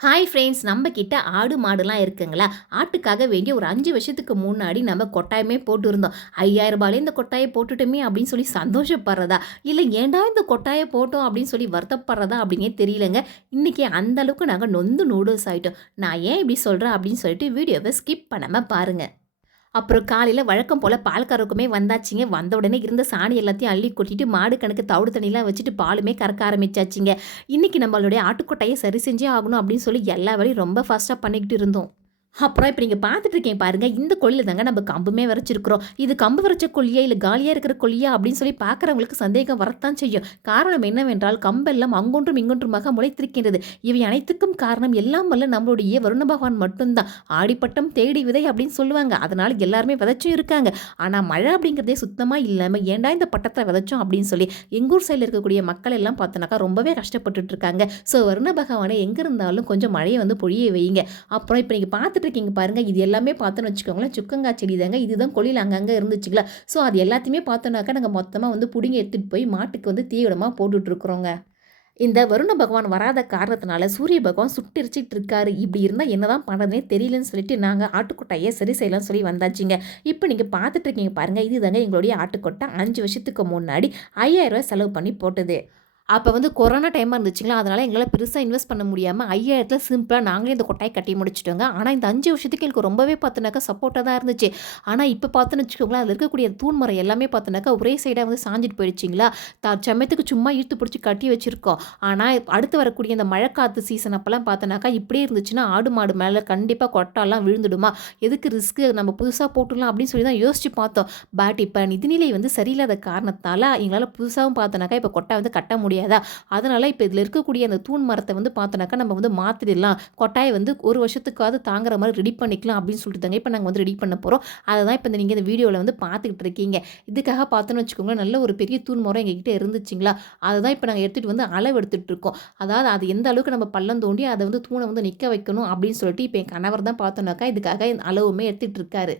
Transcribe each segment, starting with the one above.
Hi friends, நம்ம கிட்ட ஆடு மாடுலாம் இருக்குங்களா? ஆட்டுக்காக வேண்டிய ஒரு 5 வருஷத்துக்கு முன்னாடி நம்ம கொட்டாயமே போட்டிருந்தோம். ரூ. 5000 இந்த கொட்டாய போட்டுட்டோமே அப்படின்னு சொல்லி சந்தோஷப்படுறதா? இல்ல ஏன்டா இந்த கொட்டாய போட்டோம் அப்படின்னு சொல்லி வருத்தப்படுறதா? அப்படின்னே தெரியலங்க. இன்னைக்கு அந்த அளவுக்கு நாங்க நொந்து நூடுல்ஸ் ஆயிட்டோம். நான் ஏன் இப்படி சொல்றேன் அப்படின்னு சொல்லிட்டு வீடியோவ ஸ்கிப் பண்ணாம பாருங்க. அப்புறம் காலையில வழக்கம் போல பால் கறக்குமே வந்தாச்சுங்க. வந்த உடனே இருந்த சாணி எல்லாத்தையும் அள்ளி கொட்டிட்டு, மாடு கணக்கு தவிடு தண்ணிலாம் வச்சுட்டு பாலுமே கறக்க ஆரம்பிச்சாச்சுங்க. இன்னைக்கு நம்மளுடைய ஆட்டுக்கொட்டாய சரி செஞ்சே ஆகணும் அப்படின்னு சொல்லி எல்லா வேலையும் ரொம்ப ஃபாஸ்ட்டா பண்ணிக்கிட்டு இருந்தோம். அப்புறம் இப்ப நீங்க பார்த்துட்டு இருக்கீங்க பாருங்க. இந்த கொள்ளில தாங்க நம்ம கம்புமே விதைச்சிருக்கிறோம். இது கம்பு விதைச்ச கொள்ளியா? இல்ல காலியா இருக்கிற கொள்ளியா? அப்படின்னு சொல்லி பார்க்கிறவங்களுக்கு சந்தேகம் வரத்தான் செய்யும். காரணம் என்னவென்றால், கம்பெல்லாம் அங்கொன்றும் இங்கொன்றுமாக முளைத்திருக்கின்றது. இவை அனைத்துக்கும் காரணம் எல்லாம் வல்ல நம்மளுடைய வருண பகவான் மட்டும்தான். ஆடிப்பட்டம் தேடி விதை அப்படின்னு சொல்லுவாங்க. அதனால எல்லாருமே விதைச்சும் இருக்காங்க. ஆனா மழை அப்படிங்கிறதே சுத்தமா இல்லாம, ஏன்டா இந்த பட்டத்த விதைச்சோம் அப்படின்னு சொல்லி எங்க ஊர் சைடுல இருக்கக்கூடிய மக்கள் எல்லாம் பார்த்தோன்னாக்கா ரொம்பவே கஷ்டப்பட்டுட்டு இருக்காங்க. ஸோ வருண பகவானே எங்க இருந்தாலும் கொஞ்சம் மழைய வந்து பொழிய வையுங்க. அப்புறம் இப்ப நீங்க பார்த்துட்டு இருக்கீங்க பாருங்க. இது எல்லாமே பார்த்தோன்னு வச்சுக்கோங்களேன், சுக்கங்கா செடி தாங்க. இதுதான் கொள்ளில அங்கங்க இருந்துச்சுங்களா. ஸோ அது எல்லாத்தையுமே பார்த்தோன்னாக்கா நாங்க மொத்தமா வந்து புடுங்கி எடுத்துட்டு போய் மாட்டுக்கு வந்து தீவனமா போட்டுட்டு இருக்கிறோங்க. இந்த வருண பகவான் வராத காரணத்தினால சூரிய பகவான் சுட்டெரிச்சிட்டு இருக்காரு. இப்படி இருந்தா என்னதான் பண்றதுன்னே தெரியலன்னு சொல்லிட்டு நாங்க ஆட்டுக்கொட்டாய சரி செய்யலாம்னு சொல்லி வந்தாச்சுங்க. இப்ப நீங்க பார்த்துட்டு இருக்கீங்க பாருங்க. இதுதாங்க எங்களுடைய ஆட்டுக்கொட்டை. 5 வருஷத்துக்கு முன்னாடி ரூ. 5000 செலவு பண்ணி போட்டது. அப்ப வந்து கொரோனா டைமா இருந்துச்சுங்களா, அதனால எங்களால பெருசா இன்வெஸ்ட் பண்ண முடியாம 5000த்துல சிம்பிளா நாங்களே இந்த கொட்டாய கட்டி முடிச்சுட்டோங்க. ஆனா இந்த 5 வருஷத்துக்கு எனக்கு ரொம்பவே பார்த்தோன்னாக்கா சப்போர்ட்டா தான் இருந்துச்சு. ஆனா இப்ப பார்த்தோன்னு வச்சுக்கோங்களேன், அதில இருக்கக்கூடிய தூண் மரம் எல்லாமே பார்த்தோன்னாக்கா ஒரே சைடா வந்து சாஞ்சுட்டு போயிடுச்சுங்களா. சமயத்துக்கு சும்மா இழுத்து பிடிச்சு கட்டி வச்சிருக்கோம். ஆனா அடுத்து வரக்கூடிய இந்த மழைக்காத்து சீசன் அப்பலாம் பார்த்தோன்னாக்கா இப்படியே இருந்துச்சுன்னா ஆடு மாடு மேல கண்டிப்பா கொட்டாலாம் விழுந்துடுமா? எதுக்கு ரிஸ்க்கு, நம்ம புதுசா போட்டுடலாம் அப்படின்னு சொல்லி தான் யோசிச்சு பார்த்தோம். பட் இப்ப நிதிநிலை வந்து சரியில்லாத காரணத்தால எங்களால புதுசாவும் பார்த்தோன்னாக்கா இப்ப கொட்டாய் வந்து கட்ட முடியாதா? அதனால இப்ப இதில இருக்கக்கூடிய அந்த தூண் மரத்த வந்து பார்த்தோன்னாக்கா நம்ம வந்து மாத்திடலாம். கொட்டாய வந்து 1 வருஷத்துக்காவது தாங்குற மாரி ரெடி பண்ணிக்கலாம் அப்படின்னு சொல்லிட்டு தாங்க இப்ப நாங்க வந்து ரெடி பண்ண போறோம். அத தான் இப்ப நீங்க இந்த வீடியோல வந்து பார்த்துக்கிட்டு இருக்கீங்க. இதுக்காக பார்த்தோன்னு வச்சுக்கோங்களேன், நல்ல ஒரு பெரிய தூண் மரம் எங்ககிட்ட இருந்துச்சுங்களா, அததான் இப்ப நாங்க எடுத்துட்டு வந்து அளவு எடுத்துட்டு இருக்கோம். அதாவது அது எந்த அளவுக்கு நம்ம பள்ளம் தோண்டி அத வந்து தூண வந்து நிக்க வைக்கணும் அப்படின்னு சொல்லிட்டு இப்ப என் கணவர் தான் பார்த்தோன்னாக்கா இதுக்காக அளவுமே எடுத்துட்டு இருக்காரு.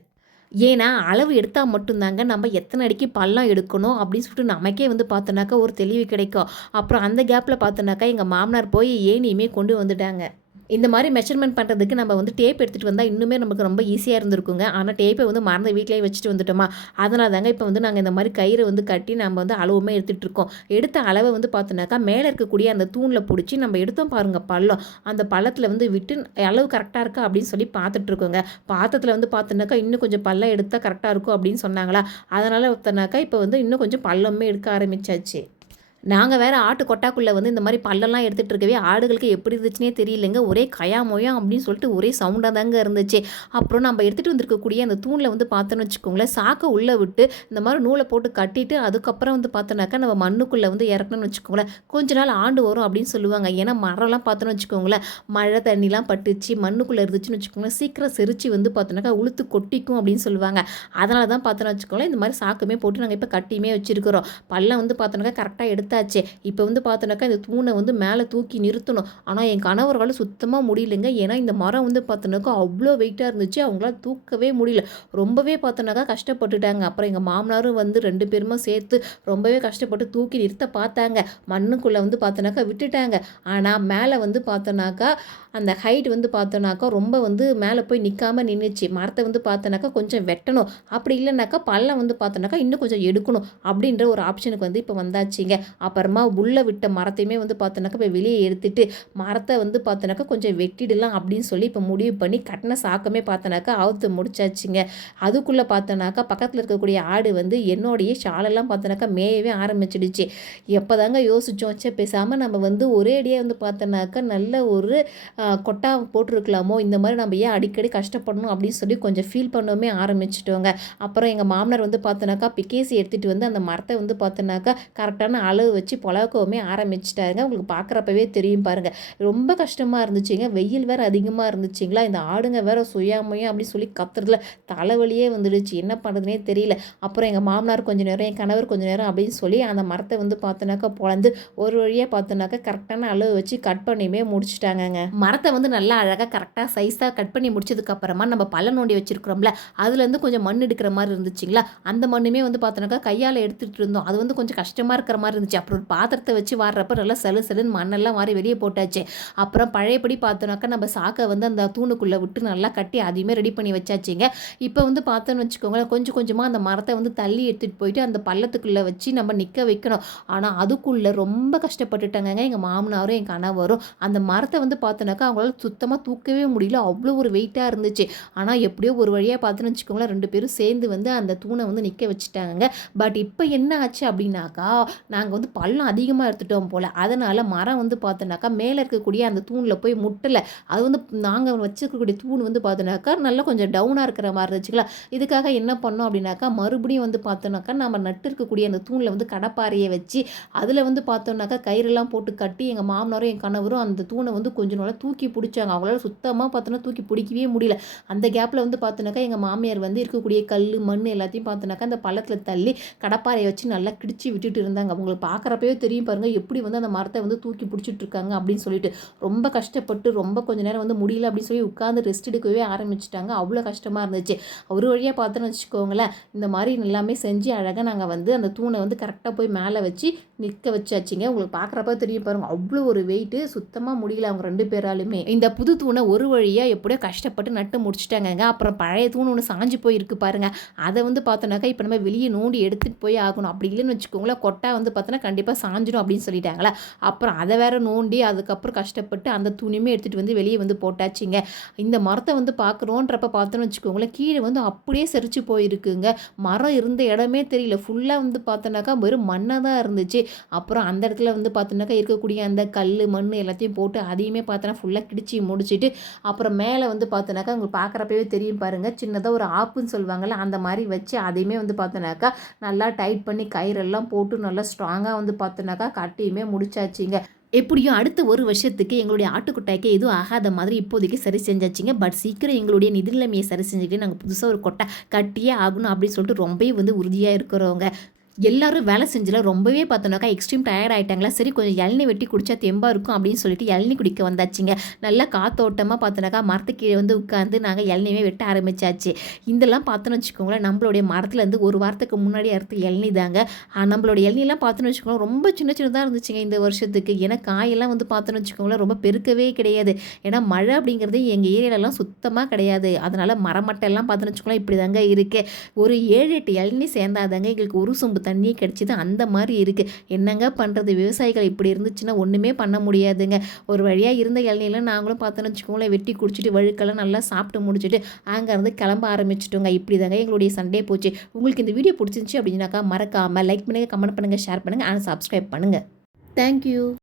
ஏன்னா, அளவு எடுத்தா மட்டும் தாங்க நம்ம எத்தன அடிக்கு பள்ளம் எடுக்கணும் அப்படின்னு சொல்லிட்டு நமக்கே வந்து பார்த்தோன்னாக்கா ஒரு தெளிவு கிடைக்கும். அப்புறம் அந்த கேப்ல பார்த்தோன்னாக்கா எங்க மாமனார் போய் ஏணியுமே கொண்டு வந்துட்டாங்க. இந்த மாரி மெஷர்மென்ட் பண்றதுக்கு நம்ம வந்து டேப் எடுத்துட்டு வந்தா இன்னுமே நமக்கு ரொம்ப ஈஸியா இருந்திருக்குங்க. ஆனா டேப்ப வந்து மறந்து வீட்லயே வச்சுட்டு வந்துட்டோமா, அதனால தாங்க இப்ப வந்து நாங்க இந்த மாரி கயிற வந்து கட்டி நம்ம வந்து அளவுமே எடுத்துட்டு இருக்கோம். எடுத்த அளவ வந்து பார்த்தோன்னாக்கா, மேல இருக்கக்கூடிய அந்த தூண்ல புடிச்சு நம்ம எடுத்தோம் பாருங்க பள்ளம், அந்த பள்ளத்துல வந்து விட்டு அளவு கரெக்ட்டா இருக்கா அப்படின்னு சொல்லி பார்த்துட்டு இருக்கோங்க. பாத்தத்துல வந்து பார்த்தோன்னாக்கா, இன்னும் கொஞ்சம் பள்ளம் எடுத்தா கரெக்ட்டா இருக்கும் அப்படின்னு சொன்னாங்களா, அதனால பார்த்தோன்னாக்கா இப்ப வந்து இன்னும் கொஞ்சம் பள்ளமே எடுக்க ஆரம்பிச்சாச்சு. நாங்க வேற ஆட்டு கொட்டாக்குள்ள வந்து இந்த மாரி பள்ளம்லாம் எடுத்துட்டு இருக்கவே, ஆடுகளுக்கு எப்படி இருந்துச்சுன்னே தெரியலங்க. ஒரே கயா முயா அப்படின்னு சொல்லிட்டு ஒரே சவுண்டா தாங்க இருந்துச்சு. அப்புறம் நம்ம எடுத்துட்டு வந்திருக்கக்கூடிய அந்த தூண்ல வந்து பார்த்தோன்னு வச்சுக்கோங்களேன், சாக்க உள்ள விட்டு இந்த மாரி நூல போட்டு கட்டிட்டு, அதுக்கப்புறம் வந்து பார்த்தோன்னாக்கா, நம்ம மண்ணுக்குள்ள வந்து இறக்கணும்னு வச்சுக்கோங்களேன், கொஞ்ச நாள் ஆண்டு வரும் அப்படின்னு சொல்லுவாங்க. ஏன்னா மரம்லாம் பார்த்தோன்னு வச்சுக்கோங்களேன், மழை தண்ணிலாம் பட்டுச்சு, மண்ணுக்குள்ள இருந்துச்சுன்னு வச்சுக்கோங்களேன், சீக்கிரம் செரிச்சு வந்து பார்த்தோன்னாக்கா, உளுத்து கொட்டிக்கும் அப்படின்னு சொல்லுவாங்க. அதனால தான் பார்த்தோன்னு வச்சுக்கோங்களேன், இந்த மாரி சாக்குமே போட்டு நாங்க இப்ப கட்டியுமே வச்சிருக்கிறோம். பள்ளம் வந்து பார்த்தோன்னாக்கா கரெக்ட்டா எடுத்தாச்சு. இப்ப வந்து பார்த்தோன்னாக்கா, இந்த தூண வந்து மேல தூக்கி நிறுத்தணும். ஆனா, என் கணவரால சுத்தமா முடியலங்க. ஏன்னா, இந்த மரம் வந்து பார்த்தோன்னாக்கா, அவ்ளோ வெயிட்டா இருந்துச்சு. அவங்களால தூக்கவே முடியல. ரொம்பவே பார்த்தோன்னாக்கா கஷ்டப்பட்டுட்டாங்க. அப்புறம் எங்க மாமனாரும் வந்து 2 பேருமா சேர்த்து ரொம்பவே கஷ்டப்பட்டு தூக்கி நிறுத்த பார்த்தாங்க. மண்ணுக்குள்ள வந்து பார்த்தோன்னாக்கா விட்டுட்டாங்க. ஆனா, மேல வந்து பார்த்தோன்னாக்கா, அந்த ஹைட் வந்து பார்த்தோன்னாக்கா, ரொம்ப வந்து மேல போய் நிக்காம நின்னுச்சு. மரத்த வந்து பார்த்தோன்னாக்கா, கொஞ்சம் வெட்டணும். அப்படி இல்லன்னாக்கா, பள்ளம் வந்து பார்த்தோன்னாக்கா, இன்னும் கொஞ்சம் எடுக்கணும். அப்படின்ற ஒரு ஆப்ஷனுக்கு வந்து இப்ப வந்தாச்சுங்க. அப்புறமா உள்ள விட்ட மரத்தையுமே வந்து பார்த்தோன்னாக்கா, இப்ப வெளிய எடுத்துட்டு, மரத்த வந்து பார்த்தோன்னாக்கா, கொஞ்சம் வெட்டிடலாம் அப்படின்னு சொல்லி இப்ப முடிவு பண்ணி, கட்டின சாக்குமே பார்த்தோன்னாக்கா, அவுத்து முடிச்சாச்சுங்க. அதுக்குள்ள பார்த்தோன்னாக்கா, பக்கத்துல இருக்கக்கூடிய ஆடு வந்து என்னோடைய ஷாலெல்லாம் பார்த்தோன்னாக்கா, மேயவே ஆரம்பிச்சிடுச்சு. எப்பதாங்க யோசிச்சோம், ச்சே பேசாம நம்ம வந்து ஒரே அடியா வந்து பார்த்தோன்னாக்கா, நல்ல ஒரு கொட்டா போட்டுருக்கலாமோ, இந்த மாரி நம்ம ஏன் அடிக்கடி கஷ்டப்படணும் அப்படின்னு சொல்லி கொஞ்சம் ஃபீல் பண்ணவுமே ஆரம்பிச்சுட்டோங்க. அப்புறம் எங்க மாமனார் வந்து பார்த்தோன்னாக்கா, பிகேசி எடுத்துட்டு வந்து அந்த மரத்த வந்து பார்த்தோன்னாக்கா, கரெக்டான அளவு வச்சு பொளக்கவுமே ஆரம்பிச்சுட்டாருங்க. உங்களுக்கு பார்க்குறப்பவே தெரியும் பாருங்க. ரொம்ப கஷ்டமா இருந்துச்சுங்க. வெயில் வேற அதிகமா இருந்துச்சுங்களா, இந்த ஆடுங்க வேற சுயா முயா அப்படின்னு சொல்லி கத்துறதுல தலைவலியே வந்துடுச்சு. என்ன பண்ணுறதுன்னே தெரியல. அப்புறம் எங்க மாமனார் கொஞ்ச நேரம், என் கணவர் கொஞ்ச நேரம் அப்படின்னு சொல்லி அந்த மரத்த வந்து பார்த்தோன்னாக்கா பொளந்து ஒரு வழியா பார்த்தோன்னாக்கா, கரெக்டான அளவு வச்சு கட் பண்ணியுமே முடிச்சுட்டாங்கங்க. மரத்த வந்து நல்லா அழகா கரெக்ட்டா சைஸா கட் பண்ணி முடிச்சதுக்கு அப்புறமா, நம்ம பள்ளம் நோண்டி வச்சிருக்கிறோம்ல, அதுலேருந்து கொஞ்சம் மண் எடுக்கிற மாரி இருந்துச்சுங்களா, அந்த மண்ணுமே வந்து பார்த்தோன்னாக்கா, கையால எடுத்துட்டு இருந்தோம். அது வந்து கொஞ்சம் கஷ்டமா இருக்கிற மாரி இருந்துச்சு. அப்புறம் ஒரு பாத்திரத்தை வச்சு வாடுறப்ப நல்லா சலு சலுன்னு மண்ணெல்லாம் வாரி வெளியே போட்டாச்சு. அப்புறம் பழையபடி பார்த்தோன்னாக்கா நம்ம சாக்கை வந்து அந்த தூணுக்குள்ளே விட்டு நல்லா கட்டி அதையுமே ரெடி பண்ணி வச்சாச்சுங்க. இப்போ வந்து பார்த்தோன்னு வச்சுக்கோங்களேன், கொஞ்சம் கொஞ்சமாக அந்த மரத்தை வந்து தள்ளி எடுத்துகிட்டு போயிட்டு அந்த பள்ளத்துக்குள்ளே வச்சு நம்ம நிற்க வைக்கணும். ஆனால் அதுக்குள்ளே ரொம்ப கஷ்டப்பட்டுட்டாங்கங்க எங்கள் மாமனாரும் என் கணவரும். அந்த மரத்தை வந்து பார்த்தோன்னாக்கா அவங்களால சுத்தமாக தூக்கவே முடியல, அவ்வளோ ஒரு வெயிட்டாக இருந்துச்சு. ஆனால் எப்படியோ ஒரு வழியாக பார்த்தோன்னு வச்சுக்கோங்களேன், 2 பேரும் சேர்ந்து வந்து அந்த தூணை வந்து நிற்க வச்சுட்டாங்க. பட் இப்போ என்ன ஆச்சு அப்படின்னாக்கா, நாங்கள் வந்து பள்ளம் அதிகமாக எடுத்துட்டோம் போல், அதனால் மரம் வந்து பார்த்தோன்னாக்கா மேலே இருக்கக்கூடிய அந்த தூணில் போய் முட்டலை. அது வந்து நாங்கள் வச்சுருக்கக்கூடிய தூண் வந்து பார்த்தோன்னாக்கா நல்லா கொஞ்சம் டவுனாக இருக்கிற மாதிரி இருந்துச்சுங்களா. இதுக்காக என்ன பண்ணோம் அப்படின்னாக்கா, மறுபடியும் வந்து பார்த்தோன்னாக்கா நம்ம நட்டு இருக்கக்கூடிய அந்த தூணில் வந்து கடப்பாறையை வச்சு அதில் வந்து பார்த்தோன்னாக்கா கயிறெல்லாம் போட்டு கட்டி எங்கள் மாமனாரும் என் கணவரும் அந்த தூணை வந்து கொஞ்சம் நாளாக தூக்கி பிடிச்சாங்க. அவங்களால சுத்தமாக பார்த்தோன்னா தூக்கி பிடிக்கவே முடியல. அந்த கேப்பில் வந்து பார்த்தோன்னாக்கா எங்கள் மாமியார் வந்து இருக்கக்கூடிய கல் மண் எல்லாத்தையும் பார்த்தோன்னாக்கா அந்த பள்ளத்தில் தள்ளி கடப்பாறையை வச்சு நல்லா கிடிச்சு விட்டுட்டு இருந்தாங்க. அவங்களுக்கு பார்க்குறப்பவே தெரியும் பாருங்கள் எப்படி வந்து அந்த மரத்தை வந்து தூக்கி பிடிச்சிட்டு இருக்காங்க அப்படின்னு சொல்லிட்டு. ரொம்ப கஷ்டப்பட்டு ரொம்ப கொஞ்ச நேரம் வந்து முடியல அப்படின்னு சொல்லி உட்காந்து ரெஸ்ட் எடுக்கவே ஆரம்பிச்சிட்டாங்க. அவ்வளோ கஷ்டமாக இருந்துச்சு. ஒரு வழியாக பார்த்தோன்னு வச்சுக்கோங்களேன், இந்த மாதிரி எல்லாமே செஞ்சு அழகாக நாங்கள் வந்து அந்த தூணை வந்து கரெக்டாக போய் மேலே வச்சு நிற்க வச்சாச்சுங்க. உங்களுக்கு பார்க்குறப்ப தெரியும் பாருங்கள், அவ்வளோ ஒரு வெயிட்டு, சுத்தமாக முடியல அவங்க 2 பேராலுமே. இந்த புது தூணை ஒரு வழியாக எப்படியோ கஷ்டப்பட்டு நட்டு முடிச்சுட்டாங்கங்க. அப்புறம் பழைய தூண் ஒன்று சாஞ்சு போயிருக்கு பாருங்கள், அதை வந்து பார்த்தோன்னாக்கா இப்போ நம்ம வெளியே நோண்டி எடுத்துகிட்டு போய் ஆகணும். அப்படி இல்லைன்னு வச்சுக்கோங்களேன், கொட்டா வந்து பார்த்தோன்னா கண்டிப்பாக சாஞ்சிடும் அப்படின்னு சொல்லிட்டாங்களா. அப்புறம் அதை வேற நோண்டி அதுக்கப்புறம் கஷ்டப்பட்டு அந்த துணியுமே எடுத்துகிட்டு வந்து வெளியே வந்து போட்டாச்சுங்க. இந்த மரத்தை வந்து பார்க்குறோன்றப்ப பார்த்தோன்னு வச்சுக்கோங்களேன், கீழே வந்து அப்படியே செரிச்சு போயிருக்குங்க. மரம் இருந்த இடமே தெரியல, ஃபுல்லாக வந்து பார்த்தோன்னாக்கா வெறும் மண்ணாக தான் இருந்துச்சு. அப்புறம் அந்த இடத்துல வந்து பார்த்தோன்னாக்கா இருக்கக்கூடிய அந்த கல் மண் எல்லாத்தையும் போட்டு அதையுமே பார்த்தோன்னா ஃபுல்லாக கிடிச்சி முடிச்சுட்டு, அப்புறம் மேலே வந்து பார்த்தோன்னாக்கா உங்களுக்கு பார்க்குறப்பவே தெரியும் பாருங்கள், சின்னதாக ஒரு ஆப்புன்னு சொல்லுவாங்கள்ல அந்த மாதிரி வச்சு அதையுமே வந்து பார்த்தோன்னாக்கா நல்லா டைட் பண்ணி கயிறெல்லாம் போட்டு நல்லா ஸ்ட்ராங்காக வந்து பார்த்தோன்னாக்கா கட்டியுமே முடிச்சாச்சுங்க. எப்படியும் அடுத்த ஒரு வருஷத்துக்கு எங்களுடைய ஆட்டுக்கொட்டாய்க்கு எதுவும் ஆகாத மாதிரி இப்போதைக்கு சரி செஞ்சாச்சுங்க. பட் சீக்கிரம் எங்களுடைய நிதி நிலைமையை சரி செஞ்சுக்கிட்டு நாங்கள் புதுசாக ஒரு கொட்டை கட்டியே ஆகணும் அப்படின்னு சொல்லிட்டு ரொம்பவே வந்து உறுதியாக இருக்கிறவங்க. எல்லாரும் வேலை செஞ்சதில் ரொம்பவே பார்த்தோன்னாக்கா எக்ஸ்ட்ரீம் டயர்ட் ஆகிட்டாங்களா. சரி கொஞ்சம் இளநீ வெட்டி குடித்தா தெம்பாக இருக்கும் அப்படின்னு சொல்லிட்டு இளநீ குடிக்க வந்தாச்சுங்க. நல்லா காத்தோட்டமாக பார்த்தோன்னாக்கா மரத்துக்கு கீழே வந்து உட்காந்து நாங்கள் இளநீவே வெட்ட ஆரம்பித்தாச்சு. இதெல்லாம் பார்த்தோன்னு வச்சுக்கோங்களேன், நம்மளுடைய மரத்துலேருந்து ஒரு வாரத்துக்கு முன்னாடி அறுத்த இளநீ தாங்க. நம்மளோட இளநீலாம் பார்த்தோன்னு வச்சுக்கோங்களேன் ரொம்ப சின்ன சின்னதாக இருந்துச்சுங்க இந்த வருஷத்துக்கு. ஏன்னா காயெல்லாம் வந்து பார்த்தோன்னு வச்சுக்கோங்களேன் ரொம்ப பெருக்கவே கிடையாது. ஏன்னா மழை அப்படிங்கிறது எங்கள் ஏரியாலலாம் சுத்தமாக கிடையாது. அதனால் மரமட்டையெல்லாம் பார்த்தோன்னு வச்சுக்கோங்களேன் இப்படி தாங்க இருக்குது. ஒரு 7-8 இளநீ சேர்ந்தாதாங்க எங்களுக்கு ஒரு சொம்பு தண்ணியே கிடச்சிது. அந்த மாதிரி இருக்குது. என்னங்க பண்ணுறது, விவசாயிகள் இப்படி இருந்துச்சுன்னா ஒன்றுமே பண்ண முடியாதுங்க. ஒரு வழியாக இருந்த இளநீலாம் நாங்களும் பார்த்தோன்னு வச்சுக்கோங்களேன் வெட்டி குடிச்சிட்டு வழுக்கெல்லாம் நல்லா சாப்பிட்டு முடிச்சுட்டு அங்கேருந்து கிளம்ப ஆரம்பிச்சிட்டோங்க. இப்படி தாங்க எங்களுடைய சண்டே போச்சு. உங்களுக்கு இந்த வீடியோ பிடிச்சிருந்துச்சி அப்படின்னாக்கா மறக்காமல் லைக் பண்ணுங்கள், கமெண்ட் பண்ணுங்கள், ஷேர் பண்ணுங்கள் அண்ட் சப்ஸ்கிரைப் பண்ணுங்கள். தேங்க்யூ.